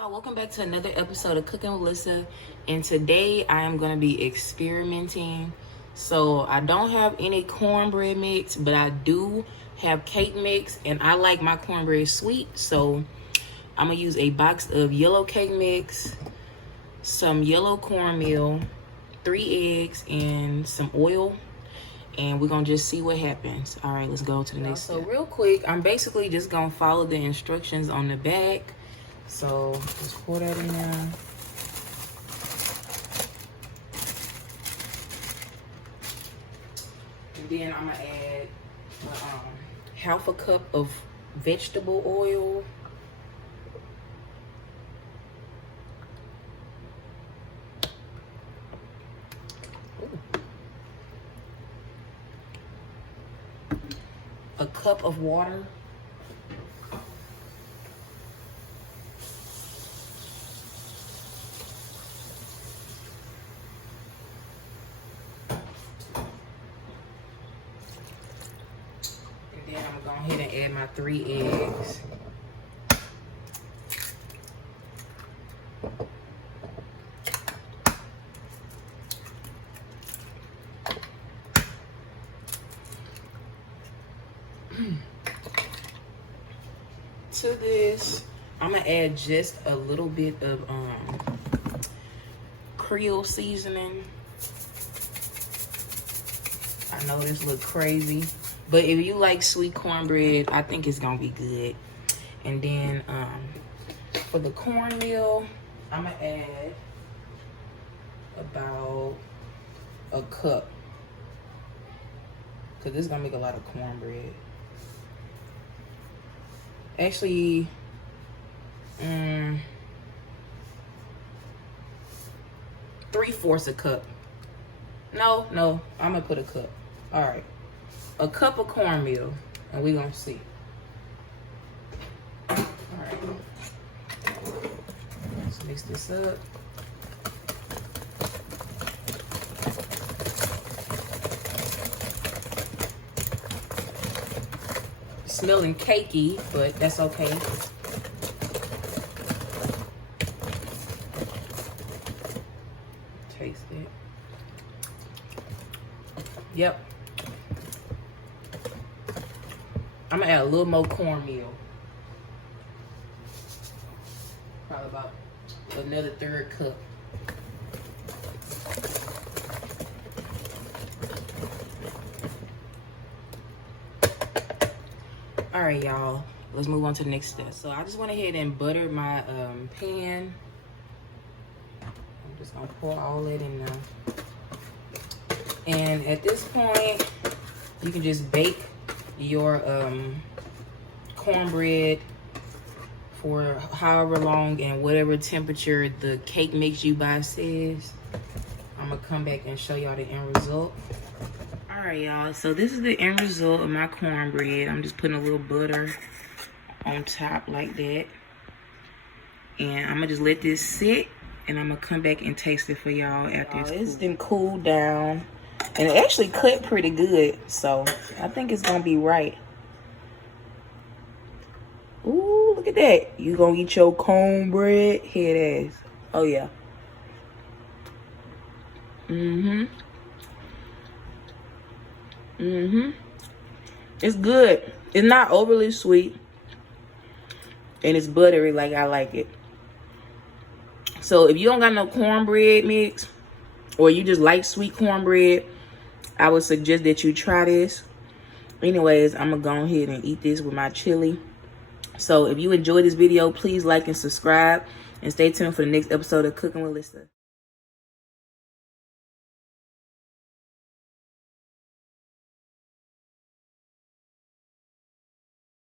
Y'all, welcome back to another episode of Cooking with Lyssa, and today I am going to be experimenting. So I don't have any cornbread mix, but I do have cake mix, and I like my cornbread sweet, so I'm going to use a box of yellow cake mix, some yellow cornmeal, 3 eggs, and some oil, and we're going to just see what happens. All right, let's go to the next step. So real quick, I'm basically just going to follow the instructions on the back. So just pour that in there. And then I'm gonna add half a cup of vegetable oil. A cup of water. Then I'm gonna go ahead and add my 3 eggs. To this, I'm gonna add just a little bit of Creole seasoning. I know this looks crazy, but if you like sweet cornbread, I think it's gonna be good. And then for the cornmeal, I'm gonna add about a cup, because this is gonna make a lot of cornbread. Actually, 3/4 a cup. No, I'm gonna put a cup. All right, a cup of cornmeal, and we're gonna see. All right, let's mix this up. Smelling cakey, but that's okay. Taste it. Yep. I'm gonna add a little more cornmeal. Probably about another 1/3 cup. All right, y'all, let's move on to the next step. So I just went ahead and buttered my pan. I'm just gonna pour all that in there. And at this point, you can just bake your cornbread for however long and whatever temperature the cake mix you buy says. I'm gonna come back and show y'all the end result. All right, y'all, so this is the end result of my cornbread. I'm just putting a little butter on top like that. And I'm gonna just let this sit, and I'm gonna come back and taste it for y'all after it's been cooled down. And it actually cut pretty good, so I think it's gonna be right. Ooh, look at that. You gonna eat your cornbread head ass. Oh, yeah. It's good. It's not overly sweet, and it's buttery like I like it. So if you don't got no cornbread mix, or you just like sweet cornbread, I would suggest that you try this. Anyways, I'm gonna go ahead and eat this with my chili. So if you enjoyed this video, please like and subscribe, and stay tuned for the next episode of Cooking with Lyssa.